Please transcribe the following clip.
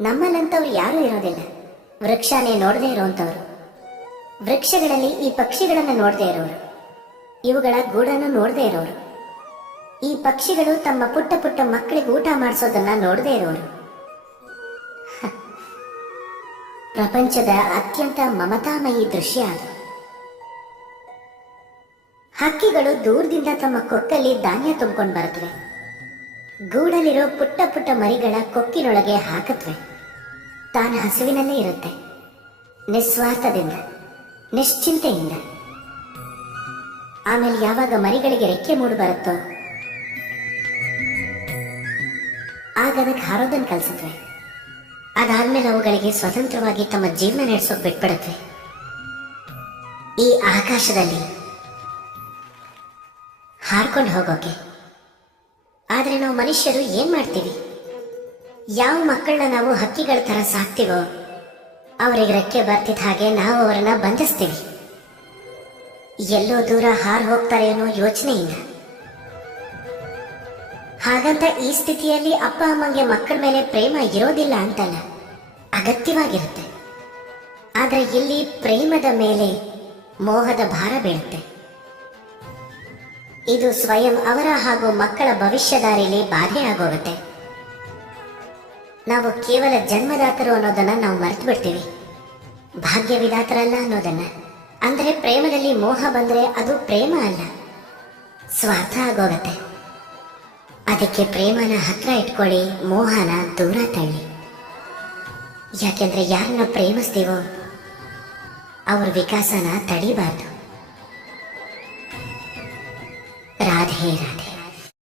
ನಮ್ಮಲ್ಲಂತವ್ರು ಯಾರೂ ಇರೋದಿಲ್ಲ. ವೃಕ್ಷನೇ ನೋಡದೇ ಇರುವಂಥವ್ರು, ವೃಕ್ಷಗಳಲ್ಲಿ ಈ ಪಕ್ಷಿಗಳನ್ನು ನೋಡದೇ ಇರೋರು, ಇವುಗಳ ಗೂಡನ್ನು ನೋಡದೇ ಇರೋರು, ಈ ಪಕ್ಷಿಗಳು ತಮ್ಮ ಪುಟ್ಟ ಪುಟ್ಟ ಮಕ್ಕಳಿಗೆ ಊಟ ಮಾಡಿಸೋದನ್ನ ನೋಡದೇ ಇರೋರು. ಪ್ರಪಂಚದ ಅತ್ಯಂತ ಮಮತಾಮಯಿ ದೃಶ್ಯ ಅದು. ಹಕ್ಕಿಗಳು ದೂರದಿಂದ ತಮ್ಮ ಕೊಕ್ಕಲ್ಲಿ ಧಾನ್ಯ ತುಂಬಿಕೊಂಡು ಬರುತ್ತವೆ. ಗೂಡಲ್ಲಿರೋ ಪುಟ್ಟ ಪುಟ್ಟ ಮರಿಗಳ ಕೊಕ್ಕಿನೊಳಗೆ ಹಾಕತ್ವೆ. ತಾನು ಹಸುವಿನಲ್ಲೇ ಇರುತ್ತೆ, ನಿಸ್ವಾರ್ಥದಿಂದ, ನಿಶ್ಚಿಂತೆಯಿಂದ. ಆಮೇಲೆ ಯಾವಾಗ ಮರಿಗಳಿಗೆ ರೆಕ್ಕೆ ಮೂಡು ಬರುತ್ತೋ ಆಗ ಅದಕ್ಕೆ ಹಾರೋದನ್ನು ಕಲಿಸುತ್ತವೆ. ಅದಾದ್ಮೇಲೆ ಅವುಗಳಿಗೆ ಸ್ವತಂತ್ರವಾಗಿ ತಮ್ಮ ಜೀವನ ನಡೆಸೋಕೆ ಬಿಟ್ಬಿಡುತ್ತವೆ ಈ ಆಕಾಶದಲ್ಲಿ ಹಾರ್ಕೊಂಡು ಹೋಗೋಕೆ. ಆದರೆ ನಾವು ಮನುಷ್ಯರು ಏನ್ ಮಾಡ್ತೀವಿ? ಯಾವ ಮಕ್ಕಳನ್ನ ನಾವು ಹಕ್ಕಿಗಳ ತರ ಸಾಕ್ತಿವೋ ಅವರಿಗೆ ರೆಕ್ಕೆ ಬರ್ತಿದ್ದ ಹಾಗೆ ನಾವು ಅವರನ್ನ ಬಂಧಿಸ್ತೀವಿ. ಎಲ್ಲೋ ದೂರ ಹಾರು ಹೋಗ್ತಾರೆ ಅನ್ನೋ ಯೋಚನೆಯಿಂದ. ಹಾಗಂತ ಈ ಸ್ಥಿತಿಯಲ್ಲಿ ಅಪ್ಪ ಅಮ್ಮಂಗೆ ಮಕ್ಕಳ ಮೇಲೆ ಪ್ರೇಮ ಇರೋದಿಲ್ಲ ಅಂತಲ್ಲ, ಅಗತ್ಯವಾಗಿರುತ್ತೆ. ಆದರೆ ಇಲ್ಲಿ ಪ್ರೇಮದ ಮೇಲೆ ಮೋಹದ ಭಾರ ಬೀಳುತ್ತೆ. ಇದು ಸ್ವಯಂ ಅವರ ಹಾಗೂ ಮಕ್ಕಳ ಭವಿಷ್ಯದಾರಿಯಲ್ಲಿ ಬಾಧೆ ಆಗೋಗುತ್ತೆ. ನಾವು ಕೇವಲ ಜನ್ಮದಾತರು ಅನ್ನೋದನ್ನ ನಾವು ಮರೆತು ಬಿಡ್ತೀವಿ, ಭಾಗ್ಯವಿದಾತರಲ್ಲ ಅನ್ನೋದನ್ನ. ಅಂದ್ರೆ ಪ್ರೇಮದಲ್ಲಿ ಮೋಹ ಬಂದ್ರೆ ಅದು ಪ್ರೇಮ ಅಲ್ಲ, ಸ್ವಾರ್ಥ ಆಗೋಗತ್ತೆ. ಅದಕ್ಕೆ ಪ್ರೇಮನ ಹತ್ರ ಇಟ್ಕೊಳ್ಳಿ, ಮೋಹನ ದೂರ ತಳ್ಳಿ. ಯಾಕೆಂದ್ರೆ ಯಾರನ್ನ ಪ್ರೇಮಿಸ್ತೀವೋ ಅವ್ರ ವಿಕಾಸನ ತಡಿಬಾರ್ದು. ರಾಧೆ ರಾಧೆ.